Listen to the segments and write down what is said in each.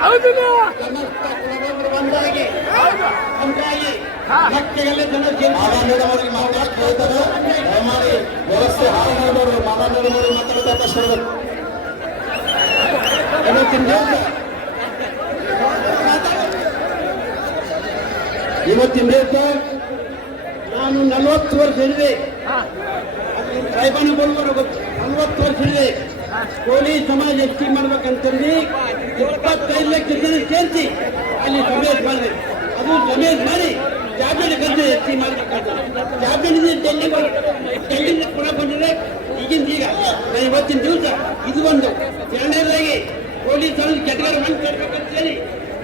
ಸಮಸ್ತ ಕುಲಬಂಧರು ಒಂದಾಗಿ ಮಕ್ಕಳಿಗೆ ಜನ ಮಾತಾಡ್ತಾರೆ ದಯಮಾಡಿ ವ್ಯವಸ್ಥೆ ಹಾಳು ಮಾಡಿದವರು ಮಾತಾಡೋರು ಮಾತಾಡ್ತಾ ಕಷ್ಟ ಇವತ್ತಿನ ದಿವಸ ನಾನು 40 ವರ್ಷ ಹಿಡಿದೆ ಸಾಹೇಬನ ಬೋಲ್ವರು ಗೊತ್ತು 40 ವರ್ಷ ಹಿಡಿದೆ ಕೋಲಿ ಸಮಾಜ ಎಷ್ಟಿ ಮಾಡ್ಬೇಕಂತಂದು 25 ಲಕ್ಷ ಜನ ಸೇರಿಸಿ ಅಲ್ಲಿ ಸಮೇತ ಮಾಡಿದೆ. ಅದು ಸಮೇತ ಮಾಡಿ ಕ್ಯಾಬಿನೆಟ್ ಗದ್ದೆ ಎಷ್ಟಿ ಮಾಡ್ಬೇಕಂತ ಕ್ಯಾಬಿನೆಟ್ ಡೆಲ್ಲಿ ಕೂಡ ಬಂದಿದೆ. ಈಗ ನಾನು ಇವತ್ತಿನ ದಿವಸ ಇದು ಒಂದು ಎರಡನೇದಾಗಿ ಪೊಲೀಸ್ ಕೆಟಗರಿ 1 ಕಟ್ಬೇಕಂತ ಹೇಳಿ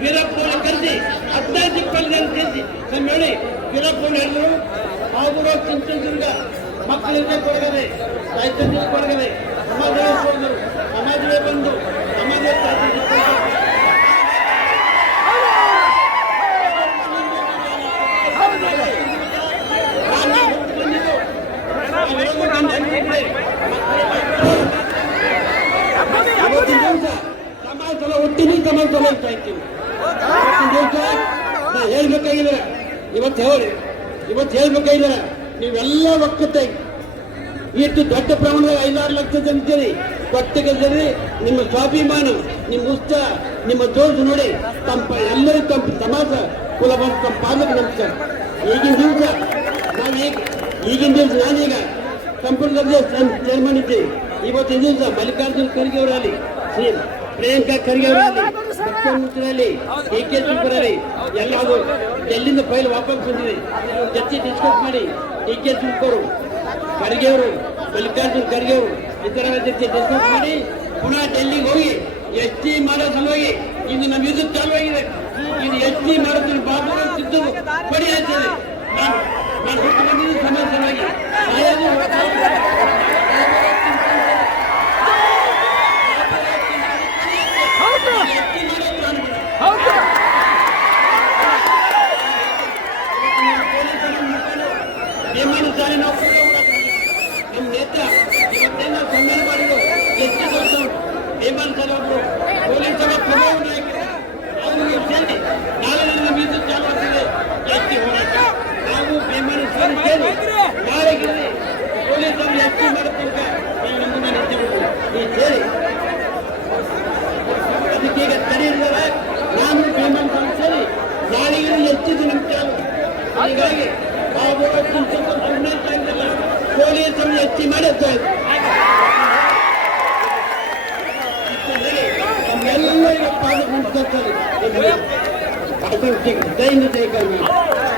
ವೀರಪ್ಪನ ಕರೆಸಿ 15-20 ಜನ ಸೇರಿಸಿ ನಮ್ಮ ಹೇಳಿ ವೀರಪ್ಪನ ಹೇಳಿದ್ರು. ಅವರು ಚಿಂತನದುರ್ಗ ಮಕ್ಕಳಿಗೆ ಕೊಡಗದೆ ರೈತರಿಗೆ ಕೊಡಗದೆ ಸಮಾಜವೇ ಹೋದರು, ಸಮಾಜವೇ ಬಂದು ಸಮಾಜ ಸಮಾಜ ಒಟ್ಟಿನ ಸಮಾಜ ಹೇಳ್ತಾ ಇರ್ತೀನಿ. ಹೇಳ್ಬೇಕಾಗಿಲ್ಲ ಇವತ್ತು ಹೇಳ್ಬೇಕಾಗಿಲ್ಲ ನೀವೆಲ್ಲ ಒಕ್ಕತ್ತಾಗಿ ಇಷ್ಟು ದೊಡ್ಡ ಪ್ರಮಾಣದಲ್ಲಿ 5-6 ಲಕ್ಷ ಜನ ಸೇರಿ ಒಟ್ಟಿಗೆ ನಿಮ್ಮ ಸ್ವಾಭಿಮಾನ, ನಿಮ್ಮ ಉತ್ಸಾಹ, ನಿಮ್ಮ ಜೋಶ್ ನೋಡಿ ಎಲ್ಲರೂ ತಮ್ಮ ಸಮಾಜ ಕುಲ ಬಂದು ತಮ್ಮ ಪಾದಕ್ಕೆ ನಮಸ್ಕಾರ. ಈಗಿನ ದಿವಸ ನಾನೀಗ ಸಂಪೂರ್ಣದಲ್ಲಿ ಚೇರ್ಮನ್ ಇದ್ದೇನೆ. ಇವತ್ತಿನ ದಿವಸ ಮಲ್ಲಿಕಾರ್ಜುನ್ ಖರ್ಗೆ ಅವರಲ್ಲಿ, ಶ್ರೀ ಪ್ರಿಯಾಂಕಾ ಖರ್ಗೆ ಅವರಲ್ಲಿ, ಮುಖ್ಯಮಂತ್ರಿಯಲ್ಲಿ, ಡಿ.ಕೆ. ಶಿವಕುಮಾರರಲ್ಲಿ ಎಲ್ಲರೂ ಡೆಲ್ಲಿಂದ ಫೈಲ್ ವಾಪಸ್ ಬಂದಿದೆ. ಚರ್ಚೆ ಡಿಸ್ಕಸ್ ಮಾಡಿ ಡಿ.ಕೆ. ಶಿವಕುಮಾರ್ ಖರ್ಗೆ ಅವರು, ಮಲ್ಲಿಕಾರ್ಜುನ್ ಖರ್ಗೆ ಅವರು ಇತರ ಚರ್ಚೆ ಡಿಸ್ಕಸ್ ಮಾಡಿ ಪುನಃ ಡೆಲ್ಲಿಗೆ ಹೋಗಿ ಎಸ್ಟಿ ಮಾಡೋ ಸಲುವಾಗಿ ಇದು ನಮ್ಮ ಯುದ್ಧ ಚಾಲುವಾಗಿದೆ. ಇದು ಎಸ್ಟಿ ಮಾಡೋದ್ರ ಬಾಬು ಸಿದ್ದು ಕೊಡಿ ಆಗ್ತದೆ. ನಾನು ಹುಟ್ಟು ಬಂದಿದ್ದು ಸಮಾಜ ಸಲುವಾಗಿ ನಮ್ಮ ನೇತ್ರ ಇವತ್ತೇನೋ ಸನ್ಮಾನ ಮಾಡಿದ್ರು. ಎಷ್ಟು ವರ್ಷ ಹೇಮಂತ್ ಸರ್ ಅವರು ಪೊಲೀಸರ ಪ್ರಭಾವ ನಾಯಕರು ಅವರಿಗೆ ಸೇರಿ ನಾಳೆ ನಮ್ಮ ಮ್ಯೂಸಿಕ್ ಚಾಲು ಆಗ್ತಿದೆ. ಎಸ್ಟಿ ಹೋರಾಟ ನಾವು ಹೇಮಂತ್ ಸರ್ ಸೇರಿ ನಾಳೆಗೆ ಪೊಲೀಸರು ಎಸ್ಟಿ ಮಾಡುತ್ತಿದ್ದ ನಮ್ಮನ್ನ ನಿಂತಿಬಿಟ್ಟು ನೀವು ಸೇರಿ ಅದಕ್ಕೆ ಈಗ ತಡೆಯಿದ್ದಾರೆ. ನಾನು ಹೇಮಂತ್ ಸರ್ ಸೇರಿ ನಾಳೆಗೆ ಎಷ್ಟಿದೆ ನಮ್ಮ ಚಾಲು. ಹೀಗಾಗಿ ನಾವು ಪೊಲೀಸರು ಎಸ್ಟಿ ಮಾಡುತ್ತಾರೆ. ನಮ್ಮೆಲ್ಲರಿಗೂ ಪಾದ ಮುಗಿಸ್ತಾರೆ. ಜೈ ಹಿಂದ್ ಜೈ ಕರ್ನಾಟಕ.